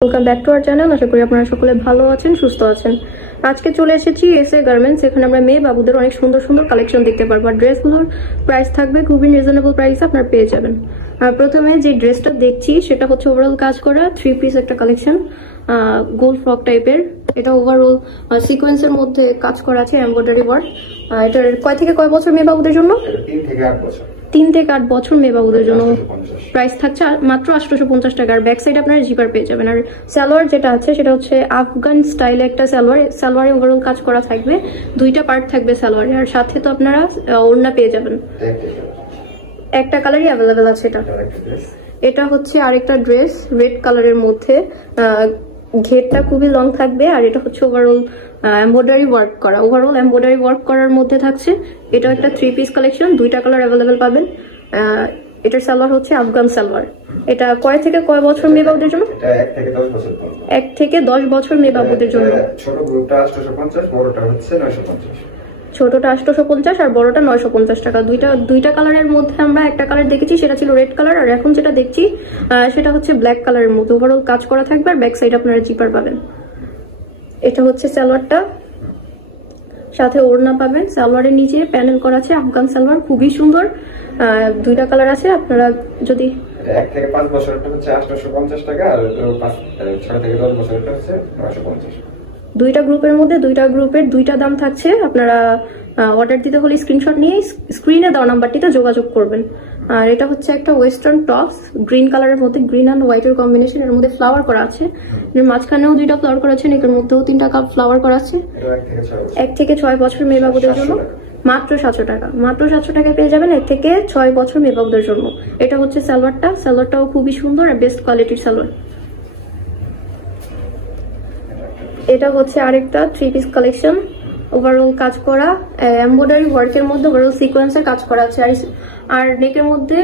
Welcome back to our channel. আশা করি আপনারা সকলে ভালো আছেন, সুস্থ আছেন। আজকে চলে এসেছি এসএ গার্মেন্টস। এখানে আমরা মেয়ে বাবুদের অনেক সুন্দর সুন্দর কালেকশন দেখতে পারবো। আর ড্রেসগুলোর প্রাইস থাকবে খুবই রিজনেবল প্রাইসে আপনারা পেয়ে যাবেন। আর প্রথমে যে ড্রেসটা দেখছি সেটা হচ্ছে ওভারঅল কাজ করা 3 পিস একটা কালেকশন, গোল ফ্রক টাইপের। এটা ওভারঅল সিকোয়েন্সের মধ্যে কাজ করা আছে, এমব্রয়ডারি ওয়ার্ক। এটার কয় থেকে কয় বছর মেয়ে বাবুদের জন্য? 3 থেকে 8 বছর মেয়ে বাবুদের জন্য। প্রাইস থাকছে মাত্র 850 টাকা। আর ব্যাক সাইড আপনারা জিপার পেয়ে যাবেন। আর সালোয়ার যেটা আছে সেটা হচ্ছে আফগান স্টাইলে একটা সালোয়ার। সালোয়ারে ওভারঅল কাজ করা থাকবে, 2টা পার্ট থাকবে সালোয়ারে। আর সাথে তো আপনারা ওড়না পেয়ে যাবেন। একটা কালারই অ্যাভেলেবেল আছে। এটা হচ্ছে আরেকটা ড্রেস রেড কালারের মধ্যে, ঘেরটা খুবই লং থাকবে। আর এটা হচ্ছে ওভারঅল এমব্রয়ডারি ওয়ার্ক করা, ওভারঅল এমব্রয়ডারি ওয়ার্ক করার মধ্যে থাকছে। এটা একটা 3 পিস কালেকশন, 2টা কালার অ্যাভেলেবেল পাবেন। এটার সালোয়ার হচ্ছে আফগান সালোয়ার। এটা কয় থেকে কয় বছর মেয়ে বাবুদের জন্য? 1 থেকে 10 বছর মেয়ে বাবুদের জন্য। ছোট গ্রুপটা 850, বড়টা হচ্ছে 950। ছোটটা 850 আর বড়টা 950 টাকা। দুইটা কালারের মধ্যে আমরা একটা কালার দেখেছি, সেটা ছিল রেড কালার। আর এখন যেটা দেখছি সেটা হচ্ছে ব্ল্যাক কালারের মধ্যে। ওভারঅল কাজ করা থাকবে আর ব্যাক সাইড আপনারা জিপার পাবেন। এটা হচ্ছে সালোয়ারটা, সাথে ওড়না পাবেন। সালোয়ারের নিচে প্যানেল করা আছে, আফগান সালোয়ার, খুবই সুন্দর। 2টা কালার আছে। আপনারা যদি 1 থেকে 5 বছরটা হচ্ছে 850 টাকা, আর 6 থেকে 10 বছরটা হচ্ছে 950। 2টা গ্রুপের মধ্যে 2টা গ্রুপের 2টা দাম থাকছে। আপনারা অর্ডার দিতে হলে স্ক্রিনশট নিয়ে স্ক্রিনে দেওয়া নাম্বারটিতে যোগাযোগ করবেন। আর এটা হচ্ছে একটা ওয়েস্টার্ন টপস, গ্রিন কালারের মধ্যে, গ্রিন অ্যান্ড হোয়াইটের কম্বিনেশন। এর মধ্যে ফ্লাওয়ার করা আছে, এর মাঝখানেও 2টা ফ্লাওয়ার করা আছে, এর মধ্যেও 3টা কাপ ফ্লাওয়ার করা আছে। 1 থেকে 6 বছর মেয়ে বাবুদের জন্য মাত্র 700 টাকা। মাত্র 700 টাকায় পেয়ে যাবেন 1 থেকে 6 বছর মেয়ে বাবুদের জন্য। এটা হচ্ছে সালোয়ারটা, সালোয়ারটাও খুবই সুন্দর আর বেস্ট কোয়ালিটির সালোয়ার। এটা হচ্ছে আরেকটা 3 পিস কালেকশন, ওভারঅল কাজ করা এমব্রয়ডারি ওয়ার্কের মধ্যে, ওভারঅল সিকোয়েন্সের কাজ করা আছে। আর নেকের মধ্যে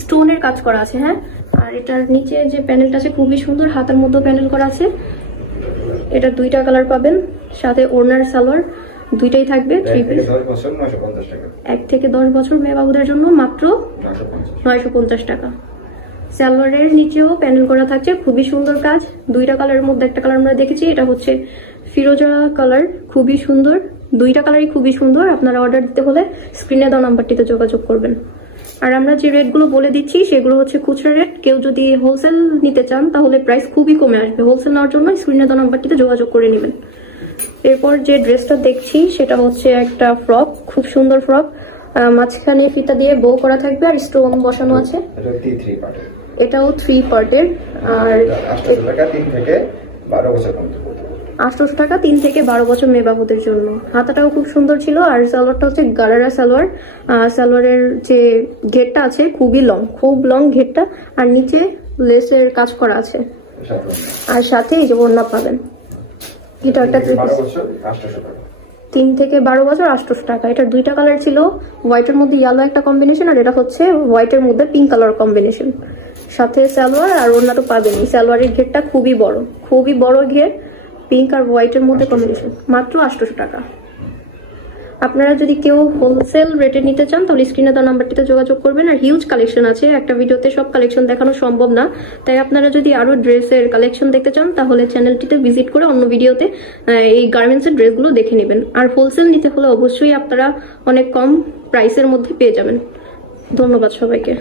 স্টোনের কাজ করা আছে। হ্যাঁ, আর এটার নিচে যে প্যানেলটা আছে খুবই সুন্দর, হাতের মধ্যে প্যানেল করা আছে। এটা 2টা কালার পাবেন, সাথে ওড়নার সালোয়ার, 2টাই থাকবে 3 পিস। 1 থেকে 10 বছর মেয়ে বাবুদের জন্য মাত্র 950 টাকা। সালোয়ারের নিচেও প্যানেল করা থাকছে, খুবই সুন্দর কাজ। 2টা কালারের মধ্যে একটা কালার আমরা দেখেছি, এটা হচ্ছে ফিরোজা কালার, খুবই সুন্দর। 2টা কালারই খুবই সুন্দর। আপনারা অর্ডার দিতে হলে স্ক্রিনে দেওয়া নাম্বারটিতে যোগাযোগ করবেন। আর আমরা যে রেটগুলো বলে দিচ্ছি সেগুলো হচ্ছে খুচরা রেট। কেউ যদি হোলসেল নিতে চান তাহলে প্রাইস খুবই কমে আসবে। হোলসেল নেওয়ার জন্য স্ক্রিনে দেওয়া নাম্বারটিতে যোগাযোগ করে নেবেন। এরপর যে ড্রেসটা দেখছি সেটা হচ্ছে একটা ফ্রক, খুব সুন্দর ফ্রক। মাঝখানে ফিতা দিয়ে বো করা থাকবে আর স্টোন বসানো আছে। এটাও 3 পার্টের। আর 800 টাকা 3 থেকে 12 বছর পর্যন্ত। 800 টাকা 3 থেকে 12 বছর মেয়ে বাবুদের জন্য। হাতাটাও খুব সুন্দর ছিল। আর সালোয়ারটা হচ্ছে গারারা সালোয়ার। সালোয়ারের যে ঘেরটা আছে খুবই লং, খুব লং ঘেরটা। আর নিচে লেসের কাজ করা আছে, আর সাথে এই যে ওড়না পাবেন। এটা একটা 3 থেকে 12 বছর 800 টাকা। এটার 2টা কালার ছিল, হোয়াইটের মধ্যে ইয়েলো একটা কম্বিনেশন, আর এটা হচ্ছে হোয়াইটের মধ্যে পিঙ্ক কালার কম্বিনেশন। সাথে সালোয়ার আর ওড়না তো পাবেনই। সালোয়ারের ঘেরটা খুবই বড়, খুবই বড় ঘের, পিঙ্ক আর হোয়াইটের মধ্যে কম্বিনেশন। মাত্র 800 টাকা। আপনারা যদি কেউ হোলসেল রেটে নিতে চান তাহলে স্ক্রিনে দেওয়া নাম্বারটিতে যোগাযোগ করবেন। আর হিউজ কালেকশন আছে, একটা ভিডিওতে সব কালেকশন দেখানো সম্ভব না। তাই আপনারা যদি আরো ড্রেসের কালেকশন দেখতে চান তাহলে চ্যানেলটিতে ভিজিট করে অন্য ভিডিওতে এই গার্মেন্টসের ড্রেসগুলো দেখে নেবেন। আর হোলসেল নিতে হলে অবশ্যই আপনারা অনেক কম প্রাইসের মধ্যে পেয়ে যাবেন। ধন্যবাদ সবাইকে।